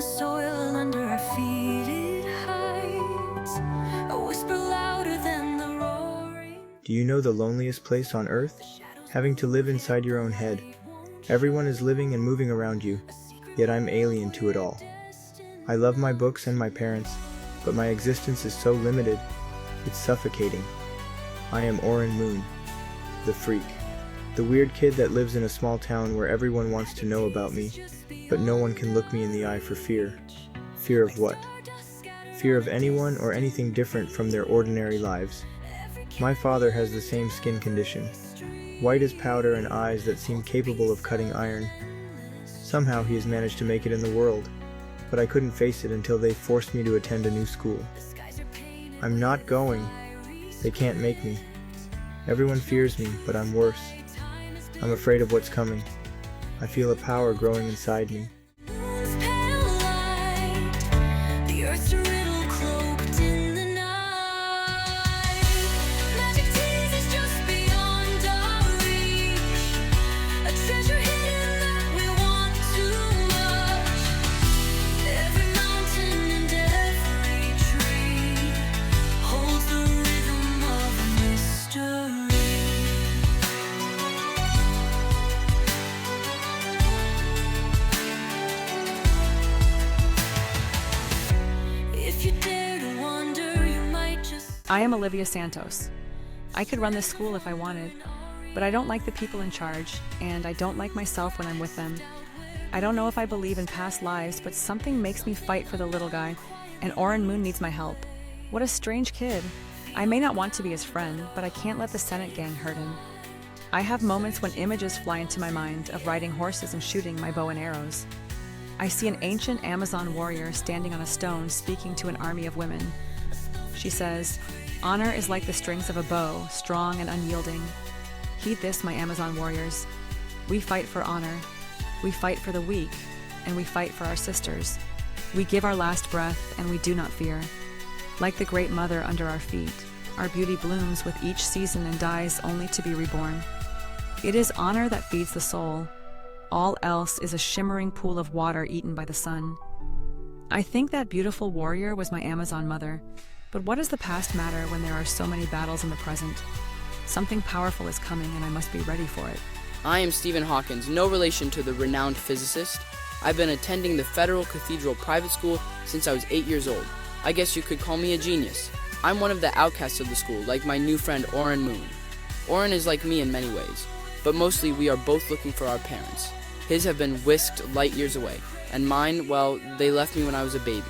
the soil under our feet it hides, a whisper louder than the roaring. Do you know the loneliest place on Earth? Having to live inside your own head. Everyone is living and moving around you, yet I'm alien to it all. I love my books and my parents, but my existence is so limited, it's suffocating. I am Oren Moon, the freak. The weird kid that lives in a small town where everyone wants to know about me, but no one can look me in the eye for fear. Fear of what? Fear of anyone or anything different from their ordinary lives. My father has the same skin condition. White as powder and eyes that seem capable of cutting iron. Somehow he has managed to make it in the world, but I couldn't face it until they forced me to attend a new school. I'm not going. They can't make me. Everyone fears me, but I'm worse. I'm afraid of what's coming. I feel a power growing inside me. Moon's pale light, the earth's a riddle cloaked in the night. Magic teases just beyond our reach, a treasure hidden that we want too much. Every mountain and every tree holds the rhythm of a mystery. If you dare to wonder, you might just. I am Olivia Santos. I could run this school if I wanted, but I don't like the people in charge, and I don't like myself when I'm with them. I don't know if I believe in past lives, but something makes me fight for the little guy, and Oren Moon needs my help. What a strange kid. I may not want to be his friend, but I can't let the Senate gang hurt him. I have moments when images fly into my mind of riding horses and shooting my bow and arrows. I see an ancient Amazon warrior standing on a stone speaking to an army of women. She says, "Honor is like the strings of a bow, strong and unyielding. Heed this, my Amazon warriors. We fight for honor. We fight for the weak, and we fight for our sisters. We give our last breath, and we do not fear. Like the great mother under our feet, our beauty blooms with each season and dies only to be reborn. It is honor that feeds the soul. All else is a shimmering pool of water eaten by the sun." I think that beautiful warrior was my Amazon mother, but what does the past matter when there are so many battles in the present? Something powerful is coming and I must be ready for it. I am Stephen Hawkins, no relation to the renowned physicist. I've been attending the Federal Cathedral private school since I was 8 years old. I guess you could call me a genius. I'm one of the outcasts of the school, like my new friend Oren Moon. Oren is like me in many ways, but mostly we are both looking for our parents. His have been whisked light years away, and mine, well, they left me when I was a baby.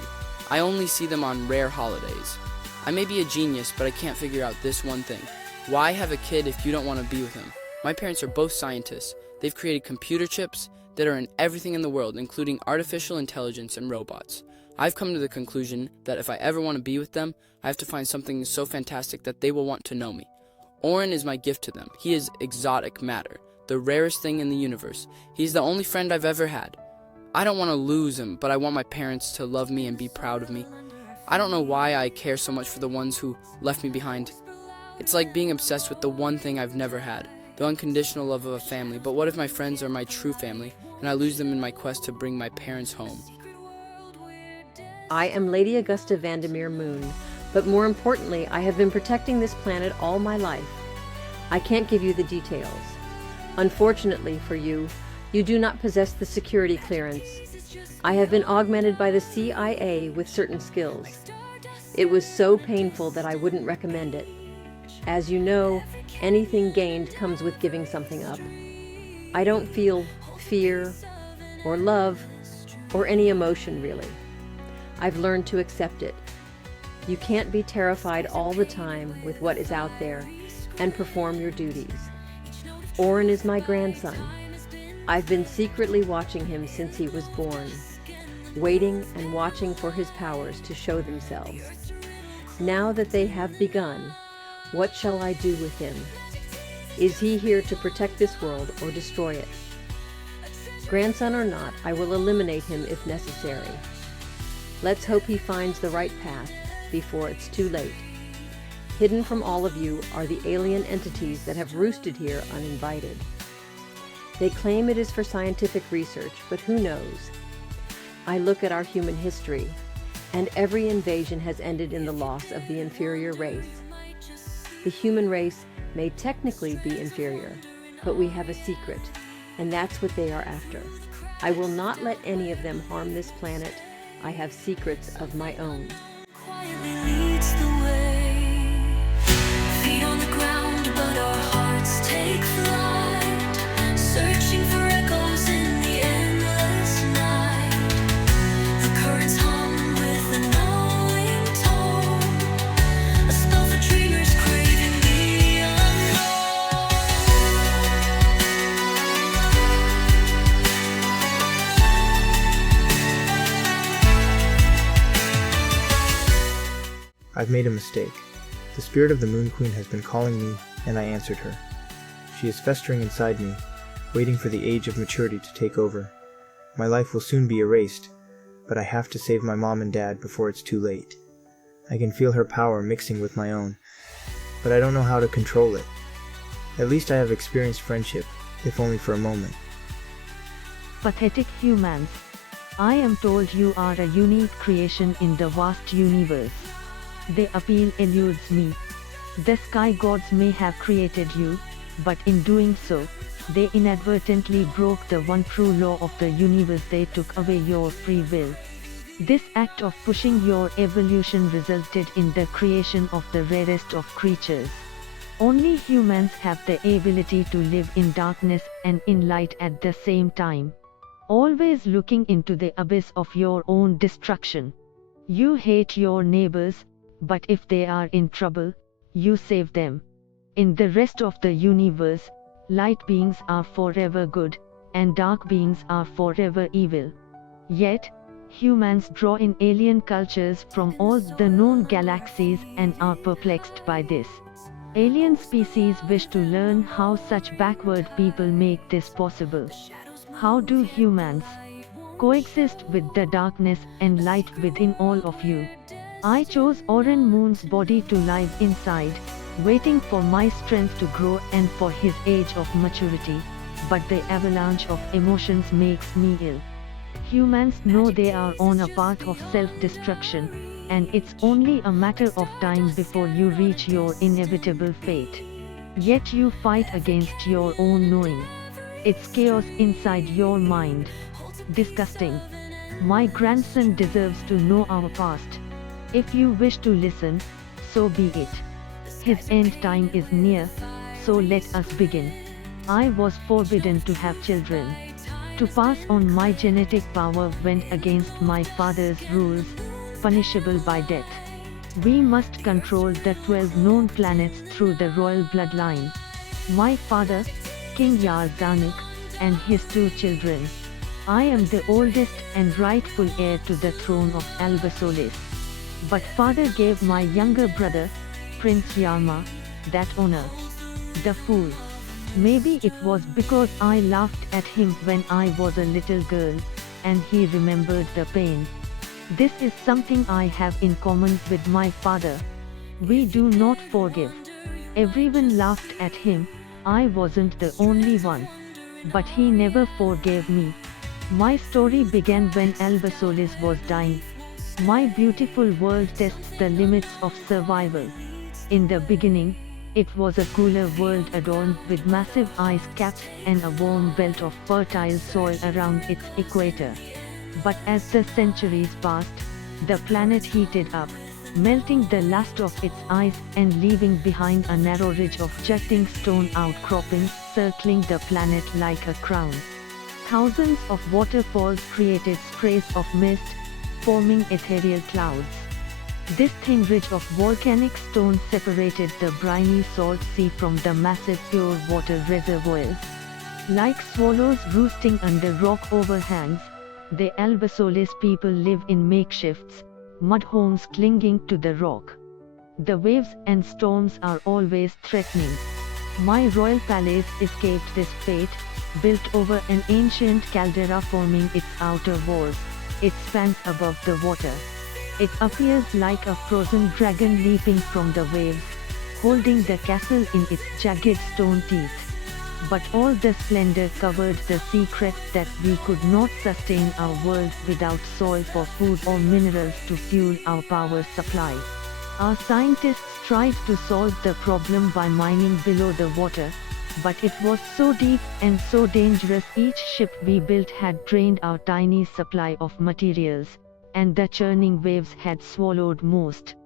I only see them on rare holidays. I may be a genius, but I can't figure out this one thing. Why have a kid if you don't want to be with him? My parents are both scientists. They've created computer chips that are in everything in the world, including artificial intelligence and robots. I've come to the conclusion that if I ever want to be with them, I have to find something so fantastic that they will want to know me. Oren is my gift to them. He is exotic matter, the rarest thing in the universe. He's the only friend I've ever had. I don't want to lose him, but I want my parents to love me and be proud of me. I don't know why I care so much for the ones who left me behind. It's like being obsessed with the one thing I've never had, the unconditional love of a family. But what if my friends are my true family, and I lose them in my quest to bring my parents home? I am Lady Augusta Vandemere Moon, but more importantly, I have been protecting this planet all my life. I can't give you the details. Unfortunately for you, you do not possess the security clearance. I have been augmented by the CIA with certain skills. It was so painful that I wouldn't recommend it. As you know, anything gained comes with giving something up. I don't feel fear or love or any emotion really. I've learned to accept it. You can't be terrified all the time with what is out there and perform your duties. Oren is my grandson. I've been secretly watching him since he was born, waiting and watching for his powers to show themselves. Now that they have begun, what shall I do with him? Is he here to protect this world or destroy it? Grandson or not, I will eliminate him if necessary. Let's hope he finds the right path before it's too late. Hidden from all of you are the alien entities that have roosted here uninvited. They claim it is for scientific research, but who knows? I look at our human history, and every invasion has ended in the loss of the inferior race. The human race may technically be inferior, but we have a secret, and that's what they are after. I will not let any of them harm this planet. I have secrets of my own. Quietly leads the way. Feet on the ground, but our hearts take flight, searching for echoes in the endless night. The currents hum with a knowing tone, a spell for dreamers craving the unknown. I've made a mistake. The spirit of the Moon Queen has been calling me, and I answered her. She is festering inside me, waiting for the age of maturity to take over. My life will soon be erased, but I have to save my mom and dad before it's too late. I can feel her power mixing with my own, but I don't know how to control it. At least I have experienced friendship, if only for a moment. Pathetic humans. I am told you are a unique creation in the vast universe. The appeal eludes me. The sky gods may have created you, but in doing so, they inadvertently broke the one true law of the universe. They took away your free will. This act of pushing your evolution resulted in the creation of the rarest of creatures. Only humans have the ability to live in darkness and in light at the same time, always looking into the abyss of your own destruction. You hate your neighbors, but if they are in trouble, you save them. In the rest of the universe, light beings are forever good, and dark beings are forever evil. Yet, humans draw in alien cultures from all the known galaxies and are perplexed by this. Alien species wish to learn how such backward people make this possible. How do humans coexist with the darkness and light within all of you? I chose Oren Moon's body to live inside, waiting for my strength to grow and for his age of maturity, but the avalanche of emotions makes me ill. Humans know they are on a path of self-destruction, and it's only a matter of time before you reach your inevitable fate. Yet you fight against your own knowing. It's chaos inside your mind. Disgusting. My grandson deserves to know our past. If you wish to listen, so be it. His end time is near, so let us begin. I was forbidden to have children. To pass on my genetic power went against my father's rules, punishable by death. We must control the 12 known planets through the royal bloodline. My father, King ZaNuk, and his 2 children. I am the oldest and rightful heir to the throne of Albusolis. But father gave my younger brother, Prince Yarma, that honor. The fool. Maybe it was because I laughed at him when I was a little girl, and he remembered the pain. This is something I have in common with my father. We do not forgive. Everyone laughed at him. I wasn't the only one. But he never forgave me. My story began when Albusolis was dying. My beautiful world tests the limits of survival. In the beginning, it was a cooler world adorned with massive ice caps and a warm belt of fertile soil around its equator. But as the centuries passed, the planet heated up, melting the last of its ice and leaving behind a narrow ridge of jutting stone outcroppings circling the planet like a crown. Thousands of waterfalls created sprays of mist, forming ethereal clouds. This thin ridge of volcanic stone separated the briny salt sea from the massive pure water reservoirs. Like swallows roosting under rock overhangs, the Albusolis people live in makeshifts, mud homes clinging to the rock. The waves and storms are always threatening. My royal palace escaped this fate, built over an ancient caldera forming its outer walls. It spans above the water. It appears like a frozen dragon leaping from the waves, holding the castle in its jagged stone teeth. But all the splendor covered the secret that we could not sustain our world without soil for food or minerals to fuel our power supply. Our scientists tried to solve the problem by mining below the water, but it was so deep and so dangerous. Each ship we built had drained our tiny supply of materials, and the churning waves had swallowed most.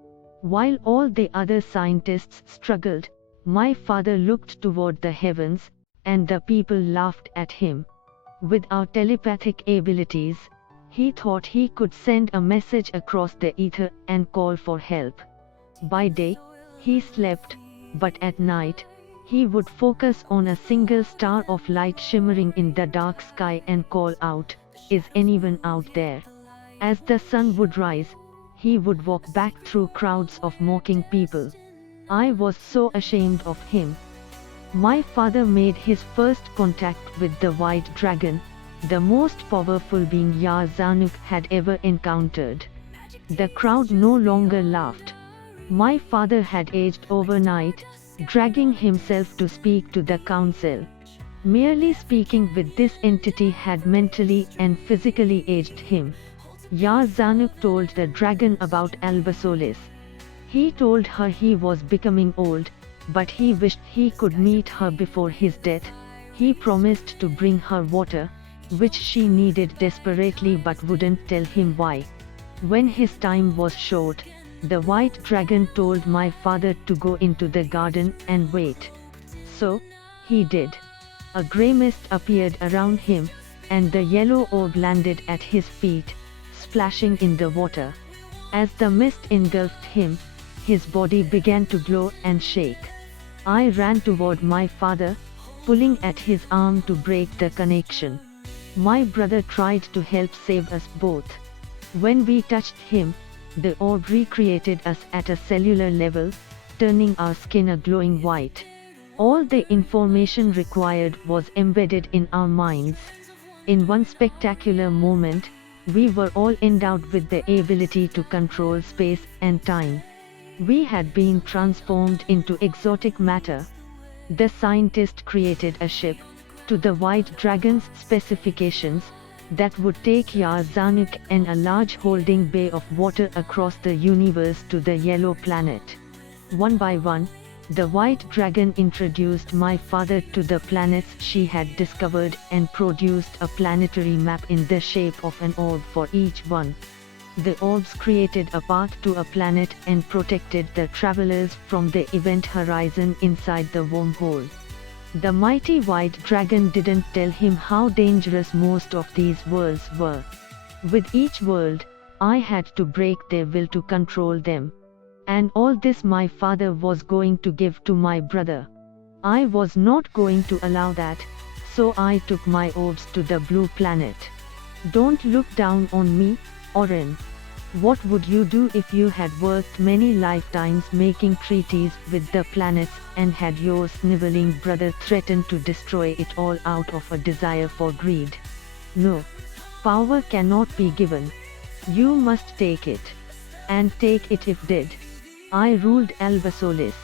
While all the other scientists struggled, my father looked toward the heavens, and the people laughed at him. With our telepathic abilities, he thought he could send a message across the ether and call for help. By day, he slept, but at night, he would focus on a single star of light shimmering in the dark sky and call out, "Is anyone out there?" As the sun would rise, he would walk back through crowds of mocking people. I was so ashamed of him. My father made his first contact with the white dragon, the most powerful being ZaNuk had ever encountered. The crowd no longer laughed. My father had aged overnight, dragging himself to speak to the council. Merely speaking with this entity had mentally and physically aged him. ZaNuk told the dragon about Albusolis. He told her he was becoming old, but he wished he could meet her before his death. He promised to bring her water, which she needed desperately but wouldn't tell him why. When his time was short, the white dragon told my father to go into the garden and wait. So, he did. A grey mist appeared around him, and the yellow orb landed at his feet, splashing in the water. As the mist engulfed him, his body began to glow and shake. I ran toward my father, pulling at his arm to break the connection. My brother tried to help save us both. When we touched him, the orb recreated us at a cellular level, turning our skin a glowing white. All the information required was embedded in our minds. In one spectacular moment, we were all endowed with the ability to control space and time. We had been transformed into exotic matter. The scientist created a ship, to the white dragon's specifications, that would take ZaNuk and a large holding bay of water across the universe to the yellow planet. One by one, the white dragon introduced my father to the planets she had discovered and produced a planetary map in the shape of an orb for each one. The orbs created a path to a planet and protected the travelers from the event horizon inside the wormhole. The mighty white dragon didn't tell him how dangerous most of these worlds were. With each world, I had to break their will to control them. And all this my father was going to give to my brother. I was not going to allow that, so I took my orbs to the blue planet. Don't look down on me, Oren. What would you do if you had worked many lifetimes making treaties with the planets and had your sniveling brother threaten to destroy it all out of a desire for greed? No. Power cannot be given. You must take it. And take it if did. I ruled Albusolis.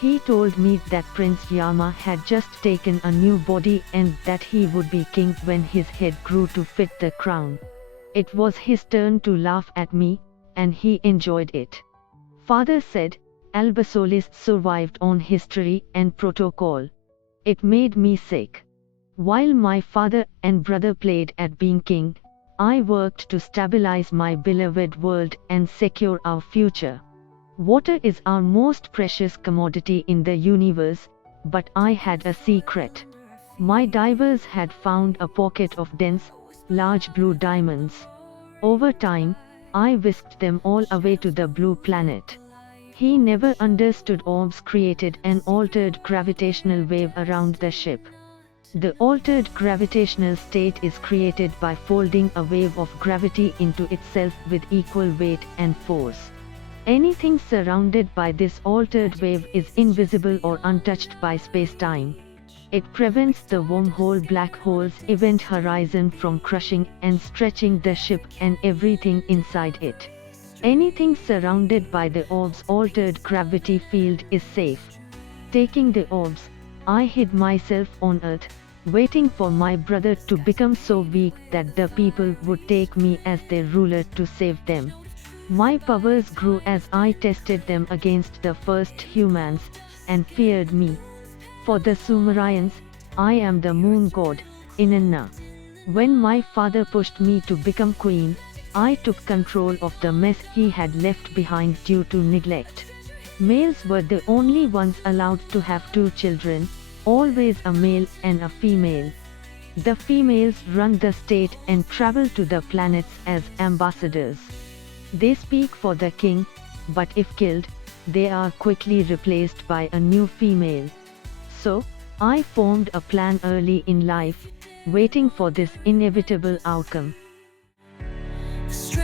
He told me that Prince Yama had just taken a new body and that he would be king when his head grew to fit the crown. It was his turn to laugh at me, and he enjoyed it. Father said, Albusolis survived on history and protocol. It made me sick. While my father and brother played at being king, I worked to stabilize my beloved world and secure our future. Water is our most precious commodity in the universe, but I had a secret. My divers had found a pocket of dense, large blue diamonds. Over time, I whisked them all away to the blue planet. He never understood orbs created an altered gravitational wave around the ship. The altered gravitational state is created by folding a wave of gravity into itself with equal weight and force. Anything surrounded by this altered wave is invisible or untouched by space-time. It prevents the wormhole black hole's event horizon from crushing and stretching the ship and everything inside it. Anything surrounded by the orb's altered gravity field is safe. Taking the orbs, I hid myself on Earth, waiting for my brother to become so weak that the people would take me as their ruler to save them. My powers grew as I tested them against the first humans, and feared me. For the Sumerians, I am the moon god, Inanna. When my father pushed me to become queen, I took control of the mess he had left behind due to neglect. Males were the only ones allowed to have 2 children, always a male and a female. The females run the state and travel to the planets as ambassadors. They speak for the king, but if killed, they are quickly replaced by a new female. So, I formed a plan early in life, waiting for this inevitable outcome. The